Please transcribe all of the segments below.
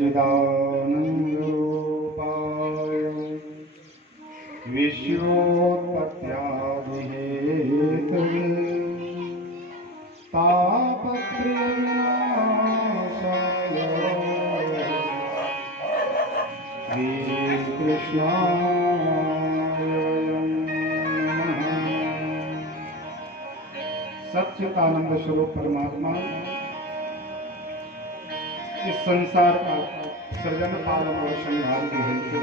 सच्चिदानन्दरूपाय विश्वोत्पत्त्यादिहेतवे तापत्रयविनाशाय श्रीकृष्णाय नमः। सच्चिदानंद स्वरूप परमात्मा इस संसार का सृजन पालन और संहार के हेतु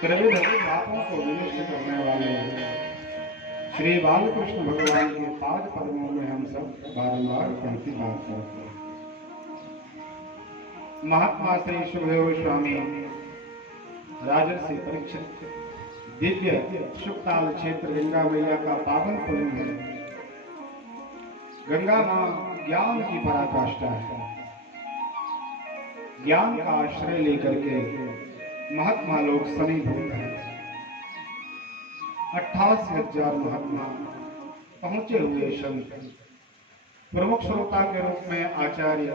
त्रिविध पापों को विनष्ट करने वाले श्री बालकृष्ण भगवान के पाद पद्मों में हम सब बारंबार प्रणिपात करते हैं। महात्मा श्री सुखदेव स्वामी राजर्षि परीक्षित दिव्य शुक्ताल क्षेत्र गंगा मैया का पावन पुण्य है। गंगा मां ज्ञान की पराकाष्ठा है। ज्ञान का आश्रय लेकर के महात्मा लोग समीभूत हैं। 88,000 महात्मा पहुंचे हुए संत प्रमुख श्रोता के रूप में आचार्य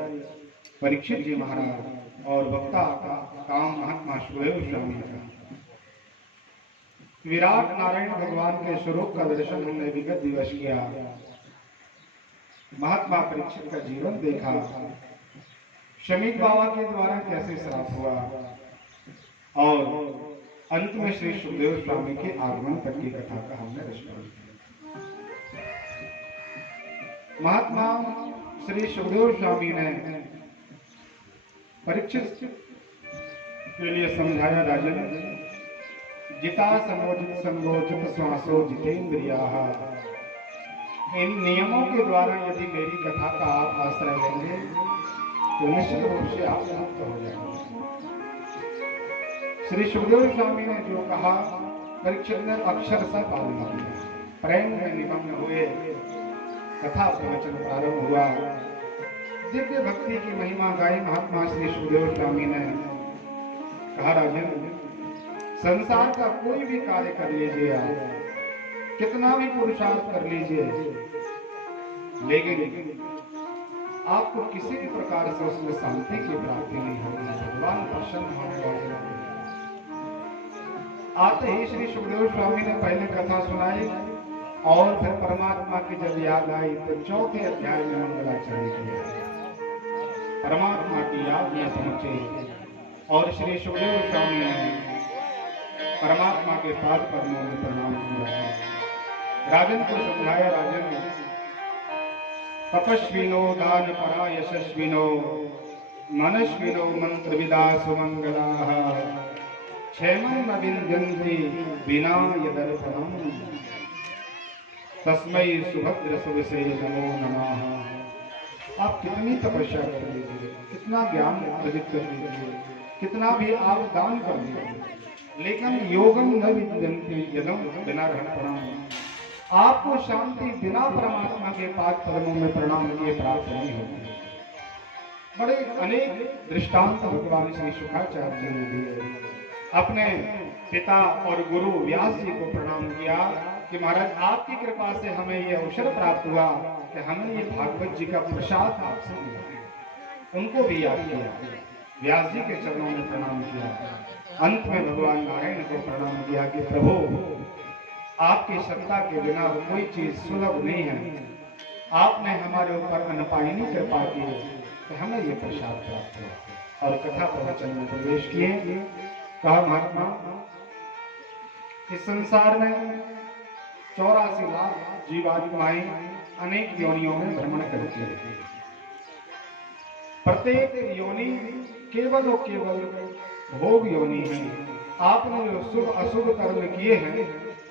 परीक्षित जी महाराज और वक्ता का काम महात्मा सुखदेव स्वामी का। विराट नारायण भगवान के स्वरूप का दर्शन हमने विगत दिवस किया। महात्मा परीक्षित का जीवन देखा। शमीक बाबा के द्वारा कैसे श्राप हुआ और अंत में श्री सुखदेव स्वामी के आगमन तक की कथा का हमने विश्लेषण किया। महात्मा श्री सुखदेव स्वामी ने परीक्षित के लिए समझाया, राजन जिता समोचित संगोचित श्वासो जितेंद्रियाः। इन नियमों के द्वारा यदि मेरी कथा का आप आश्रय लेंगे तो निश्चित रूप से आप मुक्त हो जाएंगे। श्री सुखदेव स्वामी ने जो कहा परीक्षित ने अक्षर से पालन किया। प्रेम में निमग्न हुए। कथा प्रवचन प्रारंभ हुआ। दिव्य भक्ति की महिमा गाई महात्मा श्री सुखदेव स्वामी ने कहा, राजन संसार का कोई भी कार्य कर लीजिए, आप कितना भी पुरुषार्थ कर लीजिए, लेकिन आपको किसी भी प्रकार से उसमें शांति की प्राप्ति नहीं होगी। भगवान प्रसन्न होने वाले हैं। आते ही श्री सुखदेव स्वामी ने पहले कथा सुनाई और फिर परमात्मा की जब याद आई तो चौथे अध्याय में मंगलाचरण किया। परमात्मा की याद में पहुंचे और श्री सुखदेव स्वामी ने परमात्मा के पाद पद्मों में प्रणाम किया। राजन को समझाया, राजन तपस्विनो दान परा यशस्विनो मनस्विनो मंत्रविदा सुमंगलाः क्षेमं न विंदन्ति विना यदर्पणम् तस्मै सुभद्र सुभसे नमो नमः। आप कितनी तपस्या कर लीजिए, कितना ज्ञान अर्जित कर लीजिए, कितना भी आप दान कर लीजिए, लेकिन योगम न विंदन्ति यदम बिना अर्पणम्। आपको शांति बिना परमात्मा के पाद पद्मों में प्रणाम किए प्राप्त नहीं होगी। बड़े अनेक दृष्टांत भगवान श्री शुकाचार्य जी ने दिए। अपने पिता और गुरु व्यास जी को प्रणाम किया कि महाराज आपकी कृपा से हमें ये अवसर प्राप्त हुआ कि हमें ये भागवत जी का प्रसाद आपसे मिला। उनको भी याद किया, व्यास जी के चरणों में प्रणाम किया। अंत में भगवान नारायण को प्रणाम किया कि प्रभु आपकी सत्ता के बिना कोई चीज सुलभ नहीं है। आपने हमारे ऊपर अनपायनी कृपा की तो हमें ये प्रसाद प्राप्त हुआ। और कथा प्रवचन में प्रवेश किए। कहा, महात्मा इस संसार में 84 लाख जीवात्माएं अनेक योनियों में भ्रमण करती है। प्रत्येक योनि केवल और केवल भोग योनि है। आपने जो शुभ अशुभ कर्म किए हैं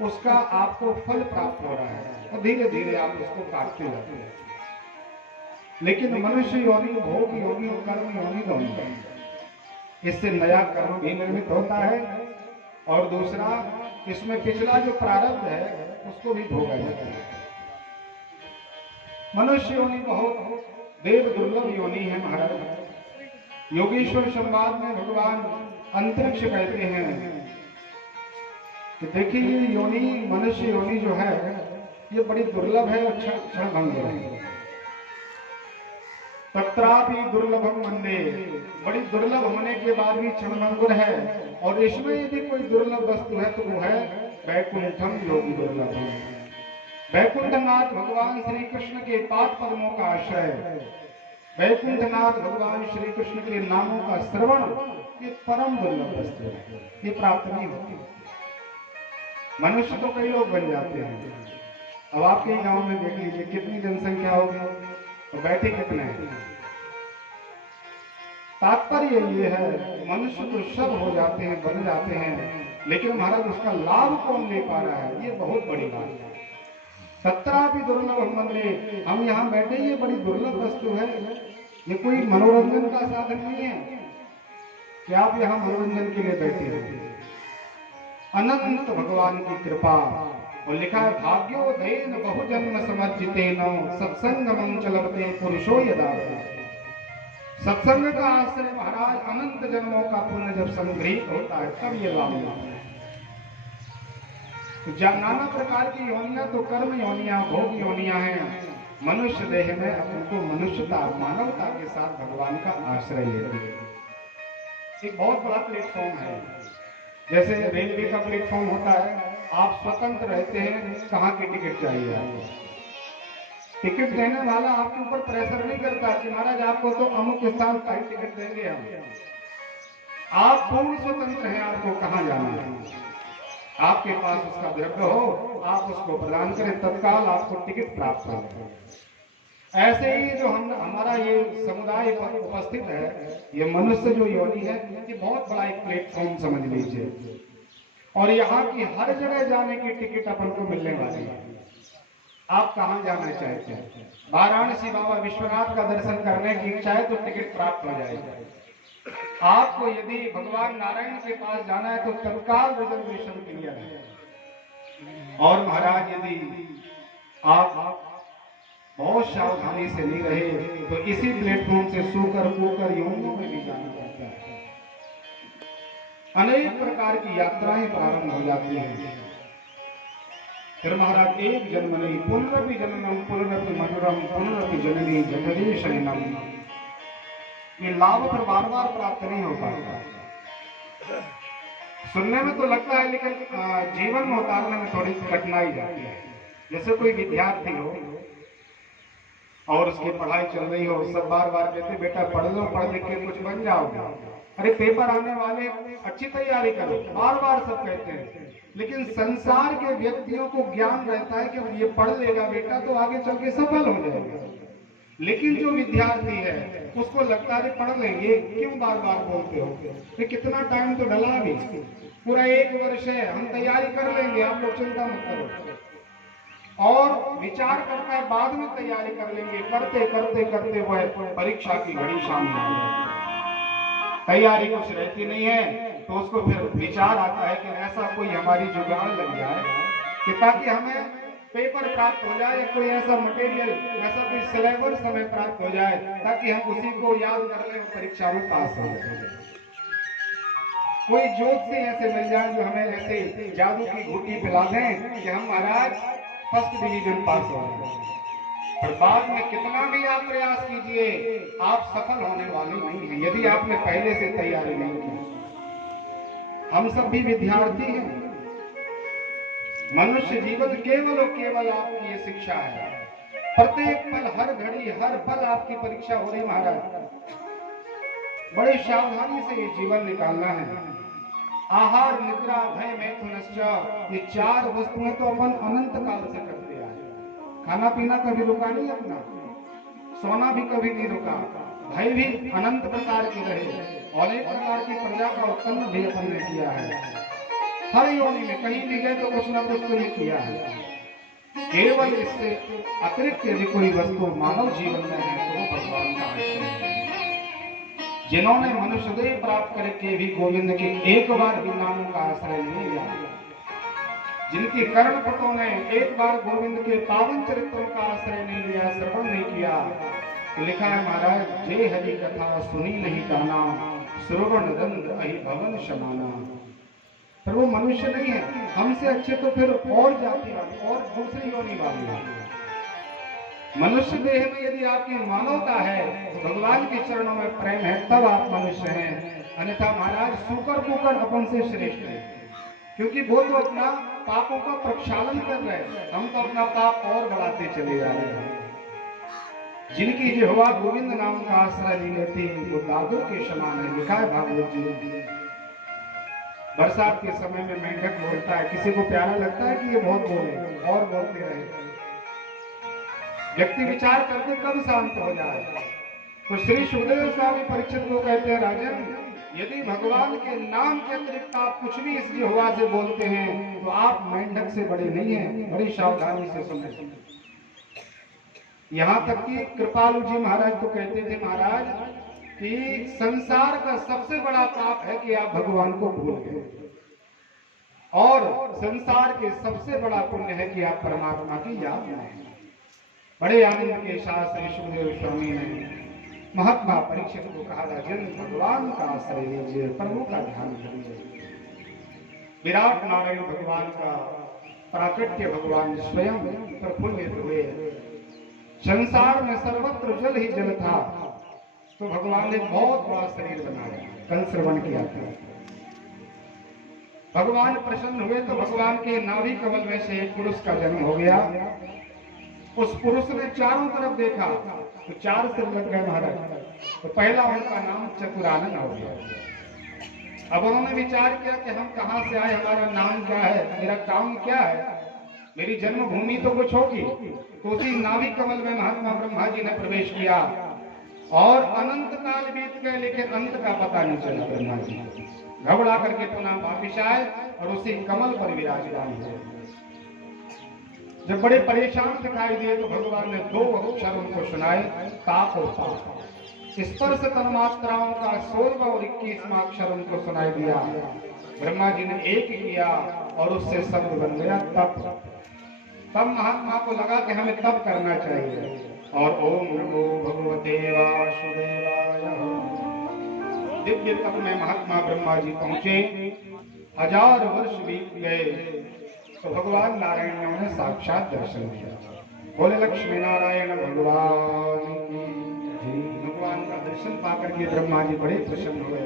उसका आपको फल प्राप्त हो रहा है और धीरे धीरे आप उसको काटते जाते हैं। लेकिन मनुष्य योनि, भोग योनि और कर्म योनि दोनों है। इससे नया कर्म भी निर्मित होता है और दूसरा इसमें पिछला जो प्रारब्ध है उसको भी भोगा जाता है। मनुष्य योनि बहुत देव दुर्लभ योनि है महाराज। योगेश्वर संवाद में भगवान अंतरिक्ष कहते हैं कि देखिए ये योनि, मनुष्य योनि जो है ये बड़ी दुर्लभ है और क्षण भंग है। तत्रापि दुर्लभम वंदे, दुर्लभ होने के बाद भी क्षणभंगुर है, और इसमें यदि कोई दुर्लभ वस्तु है तो वो है वैकुंठम योगी दुर्लभ। वैकुंठनाथ भगवान श्री कृष्ण के पाद पद्मों का आश्रय, वैकुंठनाथ भगवान श्री कृष्ण के नामों का श्रवण, ये परम दुर्लभ वस्तु है, ये प्राप्त नहीं होती। मनुष्य तो कई लोग बन जाते हैं। अब आपके गांव में देख लीजिए कितनी जनसंख्या होगी और बैठे कितने हैं। तात्पर्य ये है मनुष्य तो सब हो जाते हैं, बन जाते हैं, लेकिन महाराज उसका लाभ कौन ले पा रहा है, ये बहुत बड़ी बात है। 17 भी दुर्लभ मंदिर, हम यहाँ बैठे, ये बड़ी दुर्लभ वस्तु है। ये कोई मनोरंजन का साधन नहीं है कि आप यहाँ मनोरंजन के लिए बैठे हैं। अनंत भगवान की कृपा, और लिखा है भाग्योदयेन बहुजन्म समर्जितेन सत्संगमं च लभते पुरुषो यदा। सत्संग का आश्रय महाराज अनंत जन्मों का पुण्य जब संग्रहित होता है तब ये लाभ मिलता है। नाना प्रकार की योनियां तो कर्म योनियां, भोग योनियां हैं। मनुष्य देह में उनको मनुष्यता, मानवता के साथ भगवान का आश्रय लेते हैं। एक बहुत बड़ा प्लेटफॉर्म है, जैसे रेलवे का प्लेटफॉर्म होता है, आप स्वतंत्र रहते हैं कहाँ की टिकट चाहिए आपको। टिकट देने वाला आपके ऊपर प्रेशर नहीं करता कि महाराज आपको तो अमुक स्थान का ही टिकट देंगे हम। आप पूर्ण स्वतंत्र हैं, आपको कहाँ जाना है। आपके पास उसका द्रव्य हो, आप उसको प्रदान करें, तत्काल आपको टिकट प्राप्त हो। ऐसे ही जो हमारा ये समुदाय उपस्थित है, ये मनुष्य जो योनि है, ये बहुत बड़ा एक प्लेटफॉर्म समझ लीजिए, और यहाँ की हर जगह जाने की टिकट अपन को मिलने वाली है। आप कहाँ जाना चाहते हैं, वाराणसी बाबा विश्वनाथ का दर्शन करने की इच्छा है तो टिकट प्राप्त हो जाएगी। आपको यदि भगवान नारायण के पास जाना है तो तत्काल रिजर्वेशन क्लियर है। और महाराज यदि आप बहुत सावधानी से नहीं रहे तो इसी प्लेटफॉर्म से सोकर कोकर योनियों में भी जाना पड़ता है। अनेक प्रकार की यात्राएं प्रारंभ हो जाती हैं। फिर महाराज एक जन्म नहीं, पुनरपि जन्मम पुनरपि मधुरम पुनरपि जननी जगदीश शयनम, ये लाभ पर बार बार प्राप्त नहीं हो पाता। सुनने में तो लगता है, लेकिन जीवन में उतारने में थोड़ी कठिनाई जाती है। जैसे कोई विद्यार्थी हो और उसकी पढ़ाई चल रही हो, सब बार बार कहते बेटा पढ़ लो, पढ़ लिख के कुछ बन जाओगे, अरे पेपर आने वाले, अच्छी तैयारी करो, बार बार सब कहते हैं। लेकिन संसार के व्यक्तियों को ज्ञान रहता है कि ये पढ़ लेगा बेटा तो आगे चल के सफल हो जाएगा। लेकिन जो विद्यार्थी है उसको लगता है पढ़ लेंगे, क्यों बार बार बोलते हो, तो कितना टाइम तो ढला भी, पूरा 1 वर्ष है, हम तैयारी कर लेंगे, आप लोग चिंता मत करो। और विचार करता है बाद में तैयारी कर लेंगे, करते करते करते वह परीक्षा की घड़ी सामने आ जाती है, तैयारी कुछ रहती नहीं है, तो उसको फिर विचार आता है कि ऐसा कोई हमारी जुगाड़ लग जाए कि ताकि हमें पेपर प्राप्त हो जाए, कोई ऐसा मटेरियल, ऐसा कोई सिलेबस हमें प्राप्त हो जाए ताकि हम उसी को याद कर लें, परीक्षा में पास हो जाए। कोई ज्योतिषी ऐसे मिल जाए जो हमें ऐसे जादू की घूटी पिला दें कि हम महाराज फर्स्ट डिवीजन पास हो जाए, पर बाद में कितना भी आप प्रयास कीजिए आप सफल होने वाले नहीं हैं यदि आपने पहले से तैयारी नहीं की। हम सब भी विद्यार्थी हैं। मनुष्य जीवन केवल और केवल आपकी ये शिक्षा है। प्रत्येक पल, हर घड़ी, हर पल आपकी परीक्षा हो रही महाराज। बड़े सावधानी से ये जीवन निकालना है। आहार, निद्रा, भय, मैथुनश्च, ये 4 वस्तुएं तो अपन अनंत काल से करते आए। खाना पीना कभी रुका नहीं अपना, सोना भी कभी नहीं रुका, भय भी अनंत प्रकार के रहे, और एक प्रकार की प्रजा का उत्पन्न भी अपन ने किया है। हर योनि में कहीं भी गए तो कुछ न कुछ तो ये किया है। केवल इससे अतिरिक्त यदि कोई वस्तु मानव जीवन में है तो वो भगवान का आश्रय है। जिन्होंने मनुष्य देह प्राप्त करके भी गोविंद के एक बार भी नामों का आश्रय नहीं लिया, जिनकी कर्णपटों ने एक बार गोविंद के पावन चरित्रों का आश्रय नहीं लिया, श्रवण नहीं किया, तो लिखा है महाराज जे हरि कथा सुनी नहीं जाना, श्रवण रंग अहि भवन समाना। पर वो मनुष्य नहीं है, हमसे अच्छे तो फिर और जाति वाले और दूसरी योनि वाले। मनुष्य देह में यदि आपकी मानवता है तो भगवान के चरणों में प्रेम है, तब आप मनुष्य हैं। अन्यथा महाराज सूकर कुकर अपन से श्रेष्ठ है, क्योंकि वो तो अपना पापों का प्रक्षालन कर रहे हैं, हम तो अपना पाप और बढ़ाते चले जा रहे हैं। जिनकी जिह्वा गोविंद नाम का आश्रय ले लेती वो दादुर के समान है, लिखा है भागवत जी में। बरसात के समय में मेंढक बोलता है, किसी को प्यारा लगता है कि ये बहुत बोले और बोलते रहे, व्यक्ति विचार करके कब शांत हो जाए। तो श्री सुखदेव स्वामी परीक्षित को कहते हैं, राजन यदि भगवान के नाम के अतिरिक्त आप कुछ भी इस जिह्वा से बोलते हैं तो आप मेंढक से बड़े नहीं हैं, बड़ी सावधानी से सुने। यहाँ तक कि कृपालु जी महाराज तो कहते थे महाराज कि संसार का सबसे बड़ा पाप है कि आप भगवान को भूल गए, और संसार के सबसे बड़ा पुण्य है कि आप परमात्मा की याद में। बड़े आनंद के साथ श्री सुखदेव स्वामी ने महात्मा परीक्षित को कहा, राजन भगवान का आश्रय लीजिए, प्रभु का ध्यान करिए। विराट नारायण भगवान का प्राकट्य भगवान स्वयं प्रफुल्लित हुए। संसार में सर्वत्र जल ही जल था, तो भगवान ने बहुत बड़ा शरीर बनाया, कल श्रवण किया था। भगवान प्रसन्न हुए तो भगवान के नाभि कमल में से एक पुरुष का जन्म हो गया। उस पुरुष ने चारों तरफ देखा तो 4 सिर लग गए महाराज। तो पहला उनका नाम चतुरानन हो गया। अब उन्होंने विचार किया कि हम कहाँ से आए, हमारा नाम क्या है, मेरा काम क्या है, मेरी जन्मभूमि तो कुछ होगी। तो उसी नाभि कमल में महात्मा ब्रह्मा जी ने प्रवेश किया और अनंत काल बीत गए, लेकिन अंत का पता नहीं चला। ब्रह्मा जी घबरा करके पुनः वापिस आए और उसी कमल पर विराजमान हुए। जब बड़े परेशान दिखाई दिए तो भगवान ने 2 अक्षर उनको सुनाए, ताप और पाप। स्पर्श तन्मात्राओं का 16वां और 21वां अक्षर उनको सुनाई दिया। ब्रह्मा जी ने एक किया और उससे शब्द बन गया तप। तब महात्मा को लगा कि हमें तप करना चाहिए, और ओम नमो भगवते वासुदेवाय दिव्य तप में महात्मा ब्रह्मा जी पहुंचे। 1000 वर्ष बीत गए तो भगवान नारायण ने उन्हें साक्षात दर्शन दिया। बोले लक्ष्मी नारायण भगवान की। भगवान का दर्शन पाकर के ब्रह्मा जी बड़े प्रसन्न हुए।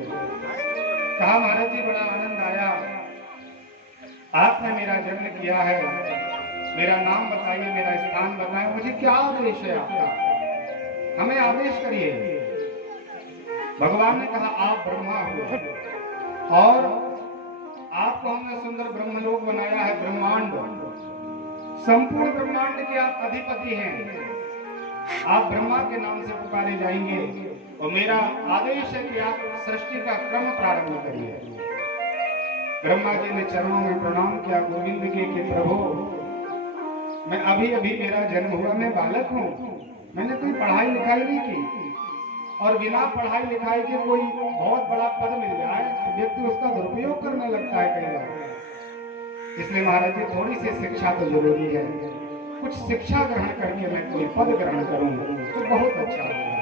कहा, महाराज जी बड़ा आनंद आया, आपने मेरा जन्म किया है, मेरा नाम बताइए, मेरा स्थान बताएं, मुझे क्या आदेश है आपका, हमें आदेश करिए। भगवान ने कहा, आप ब्रह्मा हो और आपको हमने सुंदर ब्रह्मलोक बनाया है, ब्रह्मांड, संपूर्ण ब्रह्मांड के आप अधिपति हैं। आप ब्रह्मा के नाम से पुकारे जाएंगे और मेरा आदेश है कि आप सृष्टि का क्रम प्रारंभ करिए। ब्रह्मा जी ने चरणों में प्रणाम किया गोविंद के कि प्रभु, मैं अभी अभी मेरा जन्म हुआ, मैं बालक हूँ, मैंने कोई पढ़ाई लिखाई नहीं की, और बिना पढ़ाई लिखाई के कोई बहुत बड़ा पद मिल जाए तो व्यक्ति उसका दुरुपयोग करने लगता है कई बार। इसलिए महाराज जी थोड़ी सी शिक्षा तो जरूरी है, कुछ शिक्षा ग्रहण करके मैं कोई पद ग्रहण करूँ तो बहुत अच्छा होगा।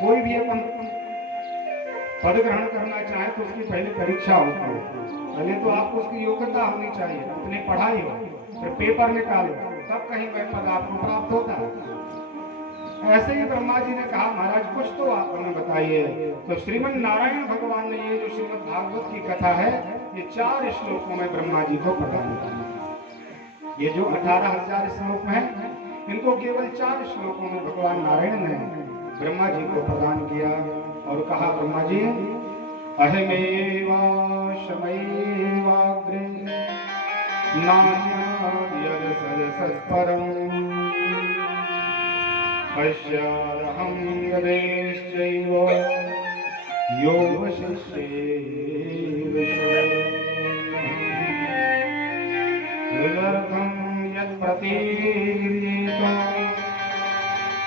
कोई भी अपन पद ग्रहण करना चाहे तो उसकी पहले परीक्षा होती है, पहले तो आपको उसकी योग्यता होनी चाहिए, अपनी पढ़ाई हो, फिर पेपर निकालो, तब कहीं वह पद आपको प्राप्त होता है। ऐसे ही ब्रह्मा जी ने कहा, महाराज कुछ तो आप हमें बताइए। तो श्रीमन नारायण भगवान ने ये जो श्रीमद् भागवत की कथा है, ये 4 श्लोकों में ब्रह्मा जी को प्रदान किया। ये जो 18,000 श्लोक हैं, इनको केवल 4 श्लोकों में भगवान नारायण ने ब्रह्मा जी को प्रदान किया और कहा, ब्रह्मा जी अहमेवा शमैवाग्रे नान्यद् सत्परम् पश्यादहं गणेश्चैव यो वशिष्ये तदर्थं यत् प्रतीयेत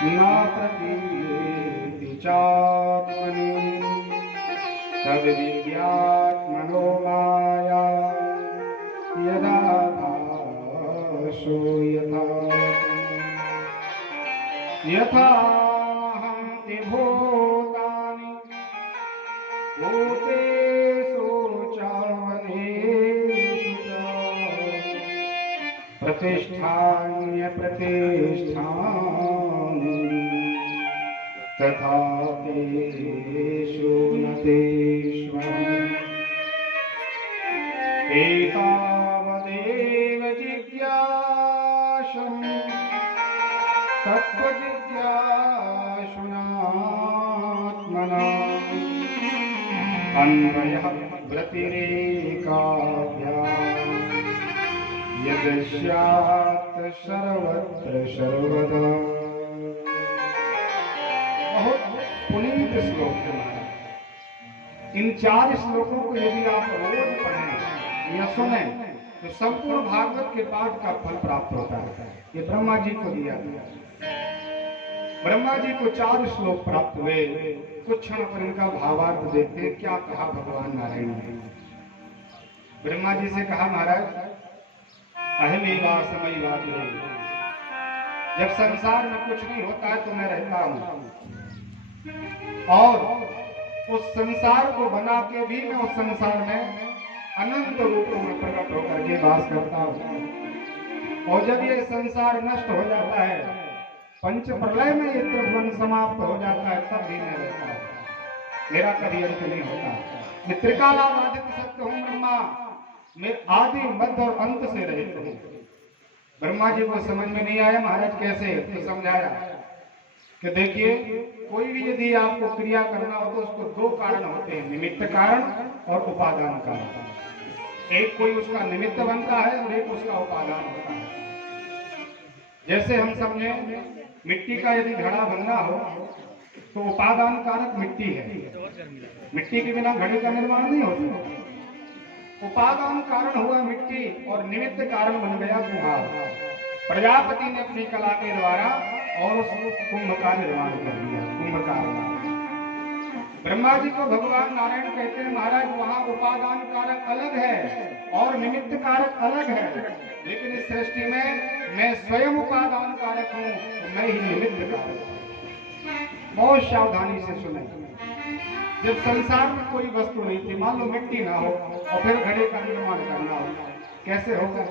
न प्रतीयेति चात्मनि तद्विद्यात्मनो माया यदा भासो यथाहं भूतानि भूतेषु चावनेषु च प्रतिष्ठान्य प्रतिष्ठान तथा तेषु न तेष्वहम् एतावदेव जिज्ञासं तत्त्वजिज्ञासुनात्मना अन्वयः व्यतिरेकाभ्याम् यदस्यात् सर्वत्र सर्वदा। बहुत पुनीत श्लोक है महाराज। इन 4 श्लोकों को यदि आप रोज पढ़ें या सुने तो संपूर्ण भागवत के पाठ का फल प्राप्त होता है। ये ब्रह्मा जी को दिया गया। ब्रह्मा जी को 4 श्लोक प्राप्त हुए। कुछ क्षण पर इनका भावार्थ देखते हैं। क्या कहा भगवान नारायण ने? ब्रह्मा जी से कहा, महाराज अहमेवा समयवाद, जब संसार में कुछ नहीं होता है तो मैं रहता हूं, और उस संसार को बना के भी मैं उस संसार में अनंत रूपों में प्रकट होकर के वास करता हूं। और जब ये संसार नष्ट हो जाता है, पंच प्रलय में ये त्रिभुवन समाप्त हो जाता है, तब भी मैं रहता हूं। मेरा कभी अंत नहीं होता। मैं त्रिकालाबाधित सत्य हूं ब्रह्मा। मैं आदि मध्य और अंत से रहित हूं। ब्रह्मा जी को समझ में नहीं आया महाराज कैसे, तो समझाया कि देखिए, कोई भी यदि आपको क्रिया करना हो तो उसको 2 कारण होते हैं, निमित्त कारण और उपादान कारण। एक कोई उसका निमित्त बनता है और एक उसका उपादान होता है। जैसे हम समझे मिट्टी का यदि घड़ा बनना हो तो उपादान कारक मिट्टी है। मिट्टी के बिना घड़े का निर्माण नहीं होता। उपादान कारण हुआ मिट्टी और निमित्त कारण बन गया कुम्हार। प्रजापति ने अपनी कला के द्वारा और उस कुंभ का निर्माण कर दिया, कुंभकार। ब्रह्मा जी को भगवान नारायण कहते हैं, महाराज वहां उपादान कारक अलग है और निमित्त कारक अलग है, लेकिन इस सृष्टि में मैं स्वयं उपादान कारक हूं, तो मैं ही निमित्त कारक हूं। बहुत सावधानी से सुने। जब संसार में कोई वस्तु नहीं थी, मान लो मिट्टी ना हो और फिर घड़े का निर्माण करना हो, कैसे होगा?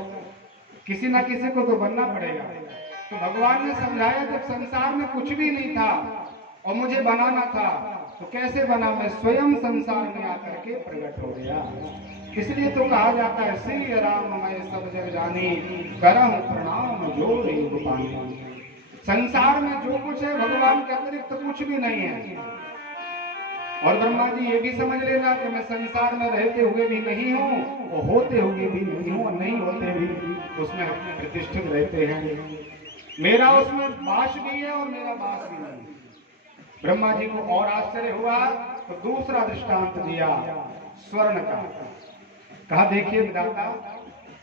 किसी ना किसी को तो बनना पड़ेगा। तो भगवान ने समझाया, जब संसार में कुछ भी नहीं था और मुझे बनाना था तो कैसे बना? मैं स्वयं संसार में आकर के प्रकट हो गया। इसलिए तो कहा जाता है, श्री राम मैं सब जग जानी, करहूं प्रणाम जो रेग पानी। संसार में जो कुछ है भगवान के अतिरिक्त तो कुछ भी नहीं है। और ब्रह्मा जी ये भी समझ लेना कि मैं संसार में रहते हुए भी नहीं हूँ और होते हुए भी नहीं हूँ, और नहीं होते भी उसमें प्रतिष्ठित रहते हैं। मेरा उसमें वास भी है और मेरा वास भी नहीं। ब्रह्मा जी को और आश्चर्य हुआ तो दूसरा दृष्टांत दिया स्वर्ण का। कहा, देखिए विधाता,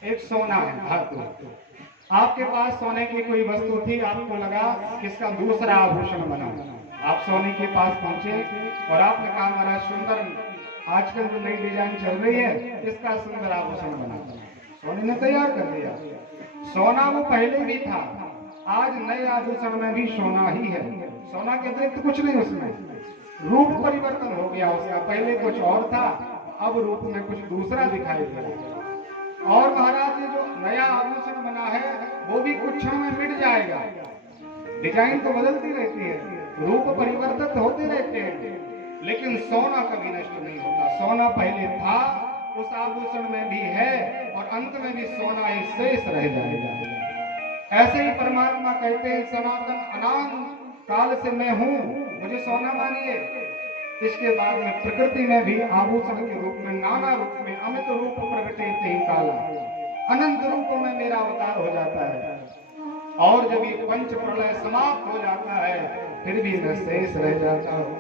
एक सोना है धातु, आपके पास सोने की कोई वस्तु थी, आपको लगा किसका दूसरा आभूषण बना। आप सोने के पास पहुंचे और आपने कहा, महाराज सुंदर, आजकल जो नई डिजाइन चल रही है इसका सुंदर आभूषण बना। सोने ने तैयार कर दिया। सोना वो पहले भी था, आज नए आभूषण में भी सोना ही है। सोना के अतिरिक्त कुछ नहीं, उसमें रूप परिवर्तन हो गया उसका। पहले कुछ और था, अब रूप में कुछ दूसरा दिखाई दे रहा। और महाराज ये जो नया आभूषण बना है वो भी कुछ क्षण में मिट जाएगा। डिजाइन तो बदलती रहती है, रूप परिवर्तित होते रहते हैं, लेकिन सोना कभी नष्ट नहीं होता। सोना पहले था, उस आभूषण में भी है, और अंत में भी सोना ही शेष रह जाएगा। ऐसे ही परमात्मा कहते हैं, सनातन अनंत काल से मैं हूं, मुझे सोना मानिए। इसके बाद में प्रकृति में भी आभूषण के रूप में, नाना रूप में, अमित रूप प्रकटे ही काला, अनंत रूपों में मेरा अवतार हो जाता है। और जब ये पंच प्रलय समाप्त हो जाता है फिर भी मैं शेष रह जाता हूँ।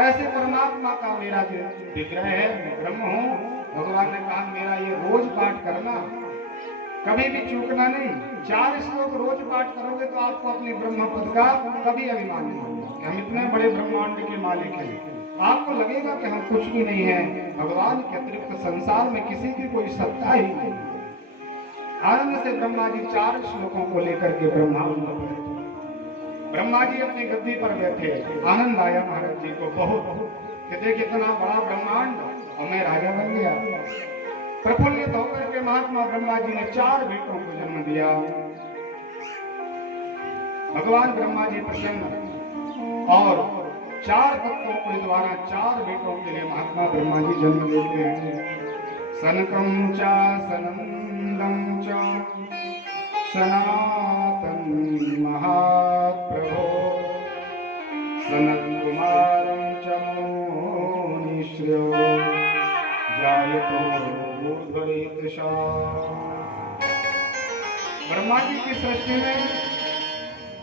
ऐसे परमात्मा का मेरा जो विग्रह है, मैं ब्रह्म हूँ। भगवान ने कहा, मेरा ये रोज पाठ करना, कभी भी चूकना नहीं। 4 श्लोक रोज पाठ करोगे तो आपको अपने ब्रह्म पद का कभी अभिमान नहीं होगा कि हम इतने बड़े ब्रह्मांड के मालिक हैं। आपको लगेगा कि हम कुछ भी नहीं है। भगवान के अतिरिक्त संसार में किसी की कोई सत्ता ही नहीं। आनंद से ब्रह्मा जी 4 श्लोकों को लेकर के ब्रह्मा जी अपनी गद्दी पर बैठे। आनंद आया महाराज जी को बहुत कि देख, इतना बड़ा ब्रह्मांड और मैं राजा बन गया। प्रफुल्लित होकर के महात्मा ब्रह्मा जी ने 4 बेटों को जन्म दिया। भगवान ब्रह्मा जी प्रसन्न और 4 तत्वों के द्वारा 4 बेटों के लिए महात्मा ब्रह्मा जी जन्म देते हैं। सनकं च सनंदं च सनातन महाप्रभो सनत्कुमारं च मुनिश्रेयो जायतो ऊर्ध्वरेतसा। ब्रह्मा जी की सृष्टि में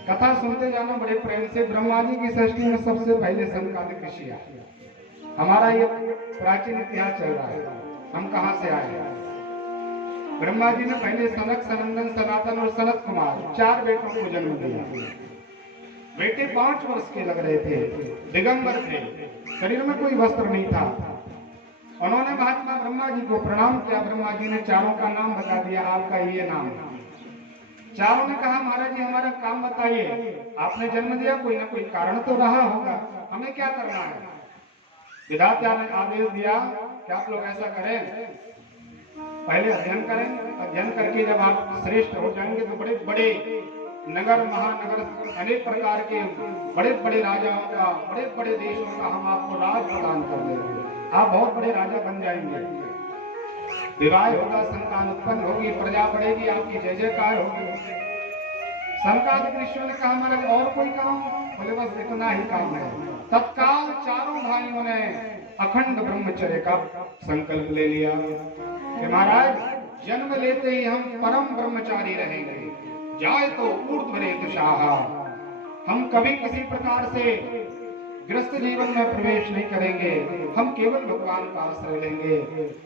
कथा सुनते जाना बड़े प्रेम से। ब्रह्मा जी की सृष्टि में सबसे पहले सनकादिक ऋषि आए। हमारा ये प्राचीन इतिहास चल रहा है, हम कहां से आए। ब्रह्मा जी ने पहले सनक, सनंदन, सनातन और सनत कुमार 4 बेटों को जन्म दिया। बेटे 5 वर्ष के लग रहे थे, दिगंबर थे, शरीर में कोई वस्त्र नहीं था। उन्होंने महात्मा ब्रह्मा जी को प्रणाम किया। ब्रह्मा जी ने चारों का नाम बता दिया, आपका ये नाम। चारों ने कहा, महाराज जी हमारा काम बताइए, आपने जन्म दिया, कोई ना कोई कारण तो रहा होगा, हमें क्या करना है। विधाता ने आदेश दिया कि आप लोग ऐसा करें, पहले अध्ययन करें, अध्ययन करके जब आप श्रेष्ठ हो जाएंगे तो बड़े बड़े नगर, महानगर, अनेक प्रकार के बड़े बड़े राजाओं का, बड़े बड़े देशों का हम आपको राज प्रदान कर देंगे, आप बहुत बड़े राजा बन जाएंगे। विवाह होगा, संतान उत्पन्न होगी, प्रजा बढ़ेगी, आपकी जय जयकार होगी। सनकादिक ऋषियों ने कहा, महाराज और कोई काम? बोले बस इतना ही काम है। तत्काल चारों भाइयों ने अखंड ब्रह्मचर्य का संकल्प ले लिया कि महाराज जन्म लेते ही हम परम ब्रह्मचारी रहेंगे, जाए तो ऊर्ध्वरेतसाः, हम कभी किसी प्रकार से गृहस्थ जीवन में प्रवेश नहीं करेंगे, हम केवल भगवान का आश्रय लेंगे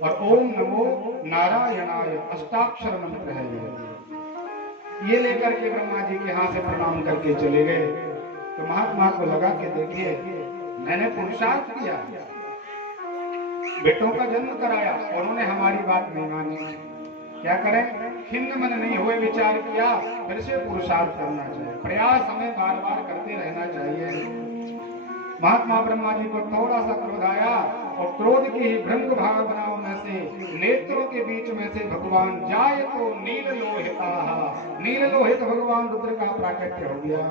और ओम नमो नारायणाय अष्टाक्षर मंत्र है ये लेकर के ब्रह्मा जी के हाथ से प्रणाम करके चले गए। तो महात्मा को लगा कि देखिए मैंने पुरुषार्थ किया, बेटों का जन्म कराया, उन्होंने हमारी बात नहीं मानी, क्या करें? खिन्न मन नहीं हुए, विचार किया फिर से पुरुषार्थ करना चाहिए, प्रयास हमें बार बार करते रहना चाहिए। महात्मा ब्रह्मा जी को थोड़ा सा क्रोध आया और क्रोध की ही भृंग भावनाओं में से नेत्रों के बीच में से भगवान जाए तो नील लोहित भगवान रुद्र का प्राकट्य हो गया।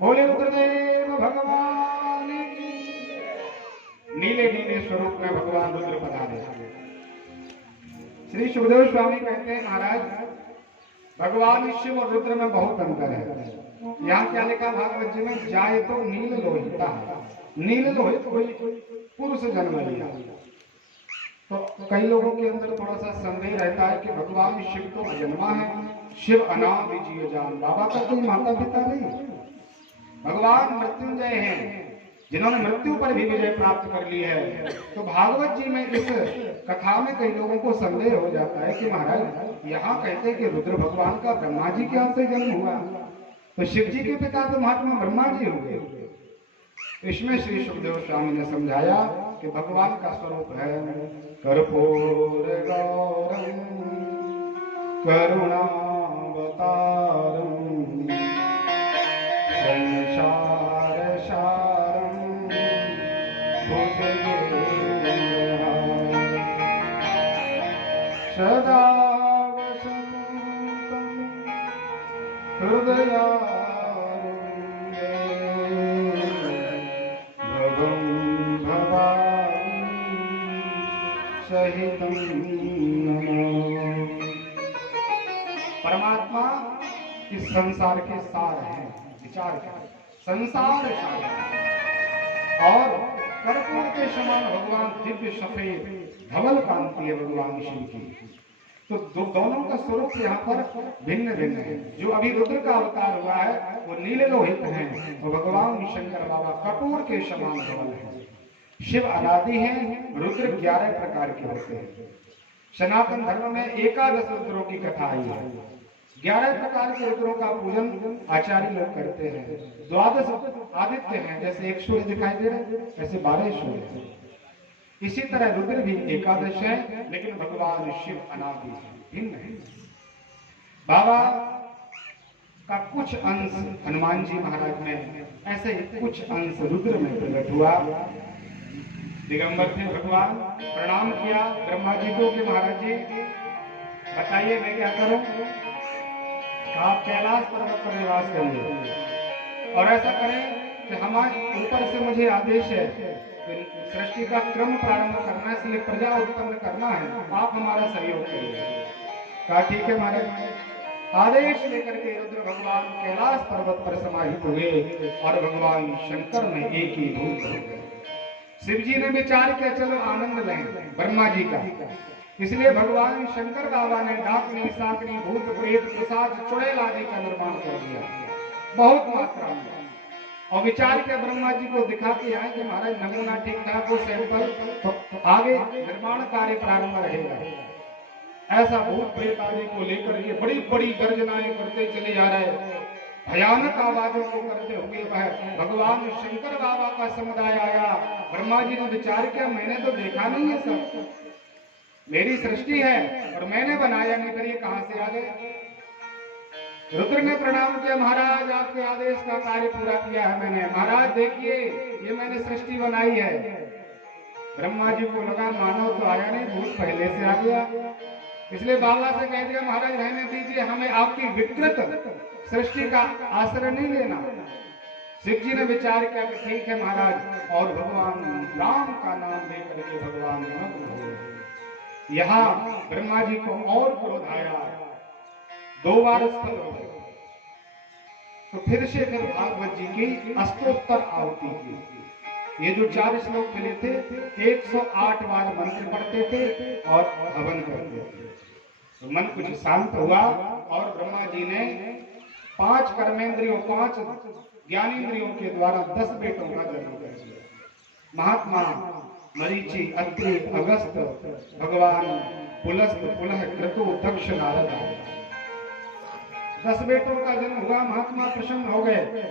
बोले रुद्रदेव भगवान की। नीले नीले स्वरूप में भगवान रुद्र पधारे। श्री सुखदेव स्वामी कहते हैं, महाराज भगवान शिव और रुद्र में बहुत अंतर है। यहाँ क्या लिखा भागवत जी में? जाए तो नील लोहिता, नील लोहित कोई पुरुष जन्म लिया। तो कई लोगों के अंदर थोड़ा सा संदेह रहता है कि भगवान शिव तो अजन्मा है, शिव अनाम विजय जान, बाबा का कोई माता पिता नहीं। भगवान मृत्युंजय हैं, जिन्होंने मृत्यु पर भी विजय प्राप्त कर ली है। तो भागवत जी में इस कथा में कई लोगों को संदेह हो जाता है कि महाराज यहाँ कहते हैं कि रुद्र भगवान का ब्रह्मा जी के हाथ से जन्म हुआ, तो शिव जी के पिता तो महात्मा ब्रह्मा जी हुए। इसमें श्री सुखदेव स्वामी ने समझाया कि भगवान का स्वरूप है कर्पूर गौरम करुणावतारम संसार सारम सदा वसंतम हृदया परमात्मा इस संसार के सार है, विचार का संसार सार और कर्पूर के समान भगवान दिव्य सफेद धवल कांति है भगवान शिव की। तो दोनों का स्वरूप यहाँ पर भिन्न भिन्न है। जो अभी रुद्र का अवतार हुआ है वो नील लोहित है और भगवान शंकर बाबा कपूर के समान धवल है। शिव अनादि हैं, रुद्र 11 प्रकार के होते हैं। सनातन धर्म में 11 रुद्रों की कथा आई है। 11 प्रकार के रुद्रों का पूजन आचार्य लोग करते हैं। 12 आदित्य हैं, जैसे एक सूर्य दिखाई दे रहे हैं ऐसे 12 सूर्य हैं। इसी तरह रुद्र भी 11 है, लेकिन भगवान शिव अनादि भिन्न है। बाबा का कुछ अंश हनुमान जी महाराज में, ऐसे ही कुछ अंश रुद्र में प्रकट हुआ। दिगंबर थे भगवान, प्रणाम किया ब्रह्मा जी को कि महाराज जी बताइए मैं क्या करूं। आप कैलाश पर्वत पर निवास करिए और ऐसा करें कि हमारे ऊपर से मुझे आदेश है कि सृष्टि का क्रम प्रारंभ करना है, इसलिए प्रजा उत्पन्न करना है, आप हमारा सहयोग करिए। कहा ठीक है महाराज। आदेश लेकर के रुद्र भगवान कैलाश पर्वत पर समाहित हुए और भगवान शंकर में एक ही भूत हो गए। शिव जी ने विचार किया चलो आनंद लें ब्रह्मा जी का, इसलिए भगवान शंकर बाबा ने डाकनी साकनी भूत प्रेत पिशाच चुड़ैल आदि का निर्माण कर दिया बहुत मात्रा में, और विचार के ब्रह्मा जी को दिखा के आए कि महाराज नमूना ठीक ठाक हो, सैंपल तो आगे निर्माण कार्य प्रारंभ रहेगा। ऐसा भूत प्रेत आदि को लेकर ये बड़ी बड़ी गर्जनाएं करते चले जा रहे, भयानक आवाजों को करते हुए वह भगवान शंकर बाबा का समुदाय आया। ब्रह्मा जी ने विचार किया मैंने तो देखा नहीं है, सब मेरी सृष्टि है और मैंने बनाया, नहीं कर ये कहां से आ गए। रुद्र ने प्रणाम किया, महाराज आपके आदेश का कार्य पूरा किया है मैंने। महाराज देखिए ये मैंने सृष्टि बनाई है। ब्रह्मा जी को लगा मानव तो आया नहीं, भूत पहले से आ गया, इसलिए बाबा से कह दिया महाराज रहने दीजिए, हमें आपकी विकृत सृष्टि का आश्रय नहीं लेना। शिव जी ने विचार किया कि ठीक है महाराज, और भगवान राम का नाम लेकर के भगवान मग्न हुए। यहाँ ब्रह्मा जी को और क्रोध आया, 2 बार स्फल हो गए, तो फिर से भागवत जी की अष्टोत्तर आहुति की। ये जो 4 श्लोक मिले थे 108 बार मंत्र पढ़ते थे और हवन करते थे, तो मन कुछ शांत हुआ और ब्रह्मा जी ने 5 कर्मेंद्रियों 5 ज्ञानेंद्रियों के द्वारा 10 बेटों का जन्म कर दिया। महात्मा मरीचि, अत्रि, अगस्त, भगवान पुलस्त, पुलह, क्रतु, दक्ष, नारद, 10 बेटों का जन्म हुआ। महात्मा प्रसन्न हो गए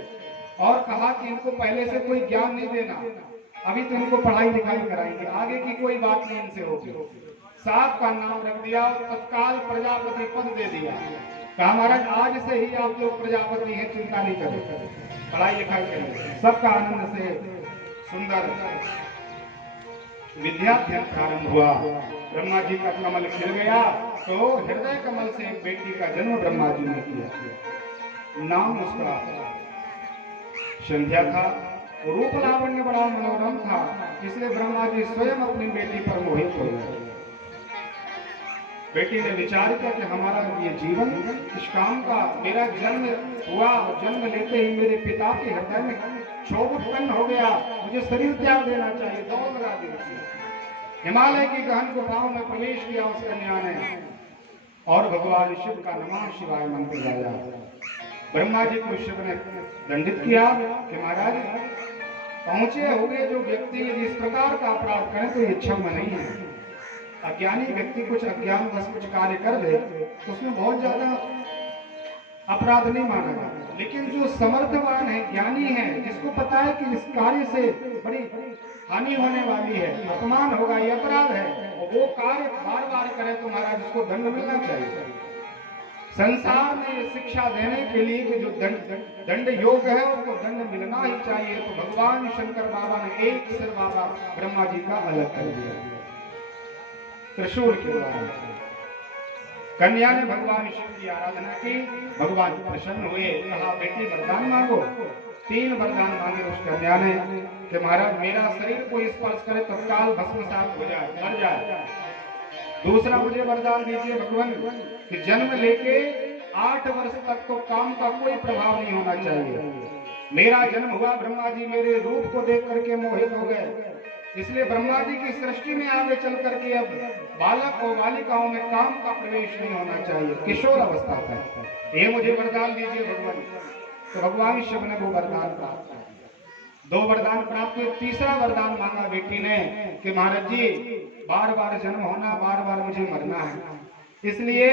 और कहा कि इनको पहले से कोई ज्ञान नहीं देना, अभी तो इनको पढ़ाई लिखाई कराएंगे, आगे की कोई बात नहीं इनसे होगी। सात का नाम रख दिया और तत्काल प्रजापति पद दे दिया। कहा महाराज आज से ही आप लोग प्रजापति हैं, चिंता नहीं करें, पढ़ाई लिखाई करेंगे। सबका आनंद से सुंदर विद्याध्ययन प्रारंभ हुआ। ब्रह्मा जी का कमल खिल गया तो हृदय कमल से एक बेटी का जन्म ब्रह्मा जी ने किया। नाम उसका संध्या था, रूप लावण्य बड़ा मनोरम था, इसलिए ब्रह्मा जी स्वयं अपनी बेटी पर मोहित हो गए। बेटी ने विचार किया कि हमारा ये जीवन इस काम का, मेरा जन्म हुआ, जन्म लेते ही मेरे पिता के हृदय में क्षोभ उत्पन्न हो गया, मुझे शरीर त्याग देना चाहिए। दौड़ लगा दी, हिमालय की गहन गुफाओं में प्रवेश किया उस कन्या ने और भगवान शिव का नमः शिवाय मंत्र गाया। ब्रह्मा जी को शिव ने दंडित किया कि महाराज पहुंचे होंगे जो व्यक्ति जिस प्रकार का अपराध करें तो ये क्षम्य नहीं है। अज्ञानी व्यक्ति कुछ अज्ञान बस कुछ कार्य कर दे तो उसमें बहुत ज्यादा अपराध नहीं माना जाता, लेकिन जो समर्थवान है, ज्ञानी है, जिसको पता है कि इस कार्य से बड़ी हानि होने वाली है, अपमान होगा, ये अपराध है, और वो कार्य बार बार करे तो महाराज उसको दंड मिलना चाहिए। संसार में ये शिक्षा देने के लिए कि जो दंड योग है उसको दंड मिलना ही चाहिए, तो भगवान शंकर बाबा ने एक सिर बाबा ब्रह्मा जी का अलग कर दिया त्रिशूल के द्वारा। कन्या ने भगवान शिव की आराधना की, भगवान प्रसन्न हुए, कहा बेटी वरदान मांगो। 3 वरदान मांगे उस कन्या ने कि महाराज मेरा शरीर कोई स्पर्श करे तत्काल भस्मसात हो जाए, मर जाए। दूसरा मुझे वरदान दीजिए भगवान कि जन्म लेके 8 वर्ष तक तो काम का कोई प्रभाव नहीं होना चाहिए। मेरा जन्म हुआ, ब्रह्मा जी मेरे रूप को देख करके मोहित हो गए, इसलिए ब्रह्मा जी की सृष्टि में आगे चल करके अब बालक और बालिकाओं में काम का प्रवेश नहीं होना चाहिए, किशोर अवस्था तक। ये मुझे वरदान दीजिए भगवान। तो भगवान शिव ने वो वरदान प्राप्त किया। 2 वरदान प्राप्त हुए, तीसरा वरदान मांगा बेटी ने कि महाराज जी बार बार जन्म होना, बार बार मुझे मरना है, इसलिए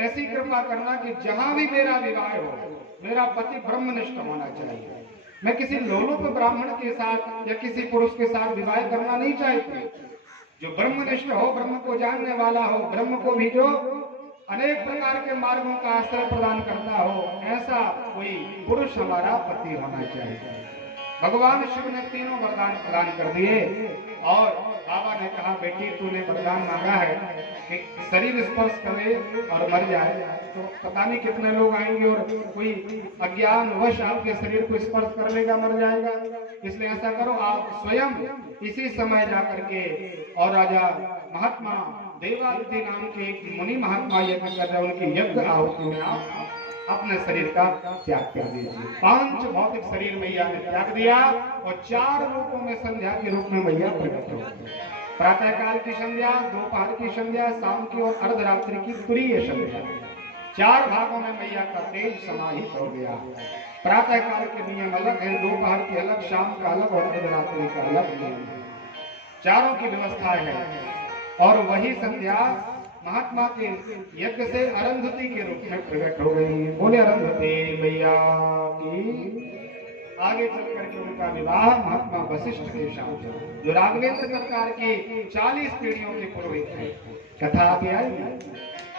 ऐसी कृपा करना कि जहां भी मेरा विवाह हो मेरा पति ब्रह्मनिष्ठ होना चाहिए। मैं किसी लोलुप ब्राह्मण के साथ या किसी पुरुष के साथ विवाह करना नहीं चाहती। जो ब्रह्मनिष्ठ हो, ब्रह्म को जानने वाला हो, ब्रह्म को भी जो अनेक प्रकार के मार्गों का आश्रय प्रदान करता हो, ऐसा कोई पुरुष हमारा पति होना चाहिए। भगवान शिव ने तीनों वरदान प्रदान कर दिए और बाबा ने कहा बेटी तूने वरदान मांगा है कि शरीर स्पर्श करे और मर जाए, तो पता नहीं कितने लोग आएंगे और कोई अज्ञानवश आपके शरीर को स्पर्श कर लेगा, मर जाएगा। इसलिए ऐसा करो आप स्वयं इसी समय जाकर के और राजा महात्मा देवादित्य नाम के एक मुनि महात्मा यज्ञ कर रहे, उनकी यज्ञ आहुति में आप अपने शरीर का त्याग कर दीजिए। 5 भौतिक शरीर मैया ने त्याग दिया और 4 रूपों में संध्या के रूप में मैया प्रकट हो गई। प्रातः काल की संध्या, दोपहर की संध्या, शाम की और अर्धरात्रि की तुरीय संध्या, 4 भागों में मैया का तेज समाहित हो गया। प्रातः काल के नियम अलग है, दोपहर के अलग, शाम का अलग और अर्धरात्रि का अलग नियम है। चारों की व्यवस्था है और वही संध्या महात्मा के यज्ञ से अरुंधति के रूप में प्रकट हो गई। बोले अरुंधति मैया की। आगे चल करके उनका विवाह महात्मा वशिष्ठ के साथ, जो राघवेंद्र सरकार के 40 पीढ़ियों के पुरोहित हैं। कथा आगे आई,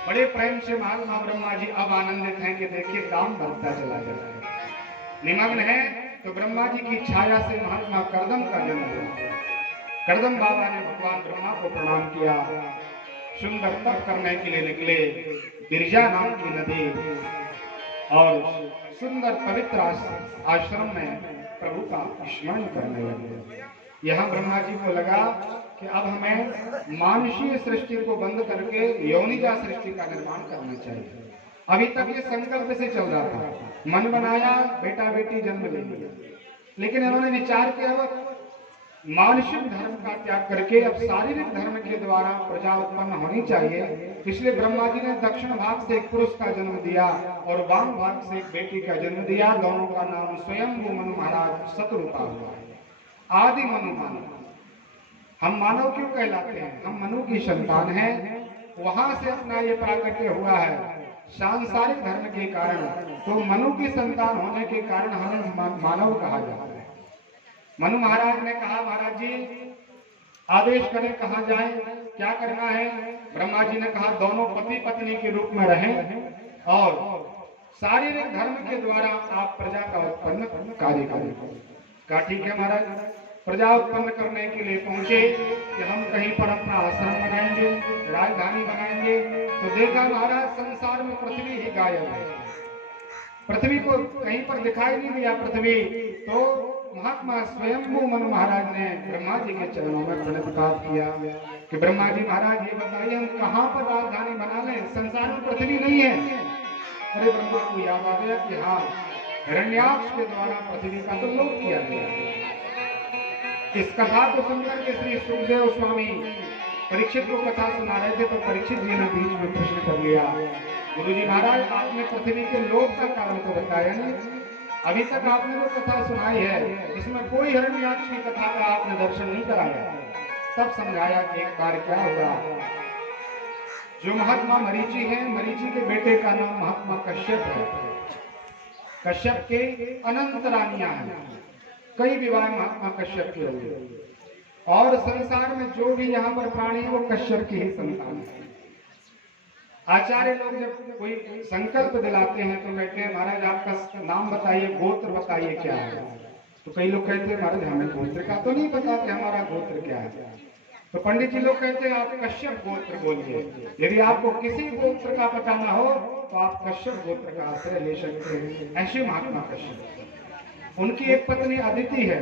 बड़े प्रेम से महात्मा ब्रह्मा जी अब आनंदित हैं कि देखिए काम बढ़ता चला जा रहा है। निमग्न है तो ब्रह्मा जी की छाया से महात्मा करदम का जन्म हुआ। करदम बाबा ने भगवान ब्रह्मा को प्रणाम किया, सुंदर तप करने के लिए निकले, बिरजा नाम की नदी और सुंदर पवित्र आश्रम में प्रभु का स्मरण करने लगे। यहाँ ब्रह्मा जी को लगा कि अब हमें मानुषीय सृष्टि को बंद करके यौनिजा सृष्टि का निर्माण करना चाहिए। अभी तक ये संकल्प से चल रहा था, मन बनाया बेटा बेटी जन्म ले लिया, लेकिन इन्होंने विचार किया मानसिक धर्म का त्याग करके अब शारीरिक धर्म के द्वारा प्रजा उत्पन्न होनी चाहिए। इसलिए ब्रह्मा जी ने दक्षिण भाग से एक पुरुष का जन्म दिया और वाम भाग से एक बेटी का जन्म दिया। दोनों का नाम स्वयं मनु महाराज शतरूपा हुआ, आदि मनु मानव। हम मानव क्यों कहलाते हैं? हम मनु की संतान हैं, वहां से अपना ये प्राकट्य हुआ है सांसारिक धर्म के कारण। तो मनु की संतान होने के कारण हमें मानव कहा जाता है। मनु महाराज ने कहा महाराज जी आदेश करें कहाँ जाएं, क्या करना है? ब्रह्मा जी ने कहा दोनों पति पत्नी के रूप में रहें और शारीरिक धर्म के द्वारा आप प्रजा का उत्पन्न कार्य करें। कहा ठीक है महाराज। प्रजा उत्पन्न करने के लिए पहुंचे कि हम कहीं पर अपना आश्रम बनाएंगे, राजधानी बनाएंगे। तो देखा महाराज संसार में पृथ्वी ही गायब है, पृथ्वी को कहीं पर दिखाई नहीं दिया पृथ्वी। तो महात्मा स्वयंभू मनु महाराज ने ब्रह्मा जी के चरणों में प्रणिपात किया कि ब्रह्मा जी महाराज ये बताइए हम कहाँ पर राजधानी बना लें, संसार में पृथ्वी नहीं है। अरे ब्रह्मा को याद आ गया कि हाँ हिरण्याक्ष के द्वारा पृथ्वी का तो लोप किया गया। इस कथा को सुनकर के श्री सुखदेव स्वामी परीक्षित को कथा सुना रहे थे, तो परीक्षित जी ने बीच में प्रश्न कर लिया गुरु जी महाराज आपने पृथ्वी के लोप का कारण तो बताया नहीं, अभी तक आपने वो कथा सुनाई है इसमें कोई हिरण्याक्ष की कथा का आपने दर्शन नहीं कराया। तब समझाया कि एक बार क्या हुआ, जो महात्मा मरीचि हैं, मरीचि के बेटे का नाम महात्मा कश्यप है। कश्यप के अनंत रानियां हैं, कई विवाह महात्मा कश्यप के हुए और संसार में जो भी यहाँ पर प्राणी है वो कश्यप की ही संतान है। आचार्य लोग जब कोई संकल्प दिलाते हैं तो कहते हैं महाराज आपका नाम बताइए, गोत्र बताइए क्या है। तो कई लोग कहते हैं महाराज हमें गोत्र का तो नहीं पता कि हमारा गोत्र क्या है। तो पंडित जी लोग कहते हैं आप कश्यप गोत्र बोलिए। यदि आपको किसी गोत्र का पता ना हो तो आप कश्यप गोत्र का आश्रय ले सकते हैं। ऐसे महात्मा कश्यप, उनकी एक पत्नी अदिति है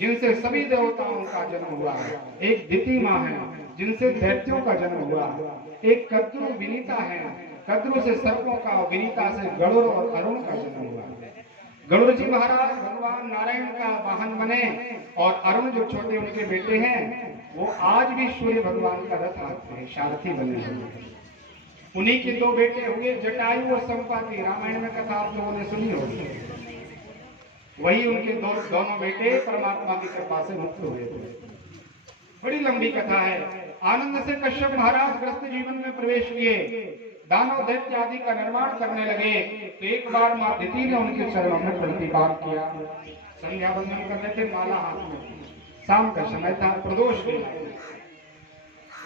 जिनसे सभी देवताओं का जन्म हुआ है। एक दिति माँ है जिनसे दैत्यों का जन्म हुआ। एक कद्रु विनीता है, कद्रु से सर्पों का, विनीता से गरुड़ और अरुण का जन्म हुआ। गरुड़ जी महाराज भगवान नारायण का वाहन बने और अरुण जो छोटे उनके बेटे हैं वो आज भी सूर्य भगवान का रथ आते हैं, सारथी बने हुए। उन्हीं के 2 बेटे हुए जटायु और संपाति, रामायण में कथा आप लोगों ने सुनी होगी। वही उनके दोनों बेटे परमात्मा की कृपा से मुक्त हुए थे। बड़ी लंबी कथा है। आनंद से कश्यप महाराज ग्रस्त जीवन में प्रवेश किए, दानव दैत्य आदि का निर्माण करने लगे। तो एक बार माँ दिति ने उनके चरणों में प्रणिपात किया। संध्या बंदन करने थे, माला हाथ में, शाम का समय था, प्रदोष दिन।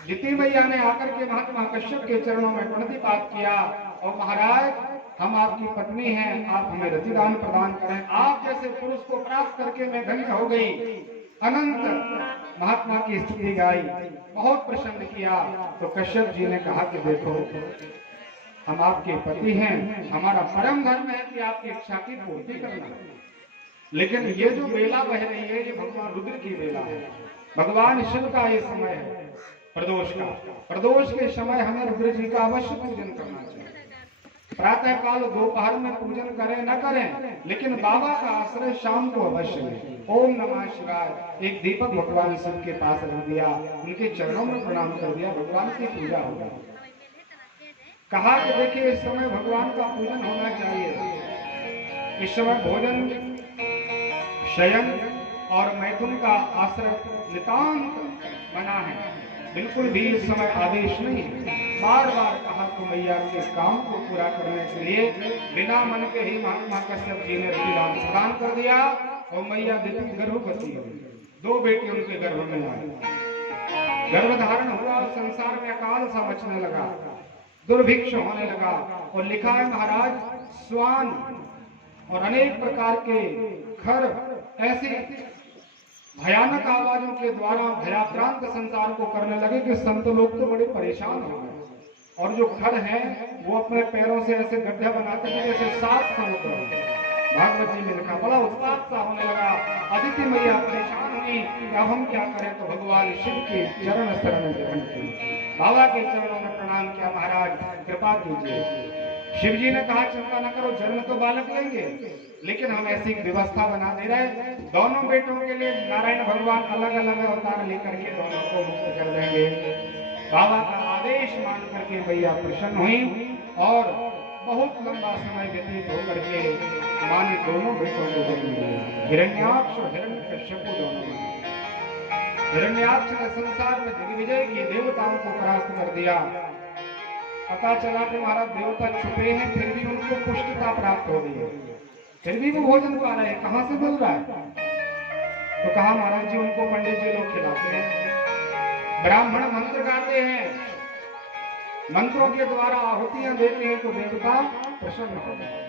दिति मैया ने आकर के महात्मा कश्यप के चरणों में प्रणिपात किया और महाराज हम आपकी पत्नी हैं, आप हमें रतिदान प्रदान करें। आप जैसे पुरुष को प्राप्त करके मैं धन्य हो गई। अनंत महात्मा की स्तुति गाई, बहुत प्रसन्न किया। तो कश्यप जी ने कहा कि देखो, हम आपके पति हैं, हमारा परम धर्म है कि आपकी इच्छा की पूर्ति करना। लेकिन ये जो बेला बह रही है, ये भगवान रुद्र की बेला है, भगवान शिव का ये समय है प्रदोष का। प्रदोष के समय हमें रुद्र जी का अवश्य पूजन करना चाहिए। प्रातः काल दोपहर में पूजन करें न करें, लेकिन बाबा का आश्रय शाम को अवश्य लें। ओम नमः शिवाय। एक दीपक भगवान शिव के पास रख दिया, उनके चरणों में प्रणाम कर दिया, भगवान की पूजा हो गई। कहा कि देखिए, इस समय भगवान का पूजन होना चाहिए। इस समय भोजन, शयन और मैथुन का आश्रय नितांत बना है, बिल्कुल भी इस समय आदेश नहीं है। बार बार कहा तो मैया के काम को पूरा करने के लिए बिना मन के ही महात्मा कश्यप जी ने रतिदान प्रदान कर दिया। और मैया देवी गर्भवती हुई, 2 बेटे उनके गर्भ में आए। गर्भधारण हुआ और संसार में अकाल सा मचने लगा, दुर्भिक्ष होने लगा। और लिखा है महाराज, स्वान और अनेक प्रकार के खर ऐसी भयानक आवाजों के द्वारा भयाक्रांत संसार को करने लगे कि संत लोग तो बड़े परेशान हो गए। और जो खर हैं वो अपने पैरों से ऐसे गड्ढे बनाते थे जैसे 7 समुद्र। भागवत जी में लिखा, बड़ा उत्पात सा होने लगा। अदिति मैया परेशान हुई कि अब हम क्या करें। तो भगवान शिव के चरण शरण ग्रहण किए, बाबा के चरणों में प्रणाम किया, महाराज कृपा कीजिए। शिव जी ने कहा, चिंता न करो, जन्म तो बालक लेंगे, लेकिन हम ऐसी व्यवस्था बना दे रहे हैं, दोनों बेटों के लिए नारायण भगवान अलग अलग अवतार लेकर के दोनों को मुक्त कर देंगे। बाबा का आदेश मान करके मैया प्रसन्न हुई और बहुत लंबा समय व्यतीत होकर के मां ने दोनों बेटों को जन्म दिया, हिरण्याक्ष और हिरण्यकश्यप को दोनों। हिरण्याक्ष ने संसार में दिग्विजय की, देवताओं को परास्त कर दिया। पता चला कि महाराज देवता छुपे हैं, फिर भी उनको पुष्टता प्राप्त हो गई है, फिर भी वो भोजन पा रहे हैं, कहां से मिल रहा है। तो कहा, महाराज जी उनको पंडित जी लोग खिलाते हैं, ब्राह्मण मंत्र गाते हैं, मंत्रों के द्वारा आहुतियां देते हैं तो देवता प्रसन्न होते हैं।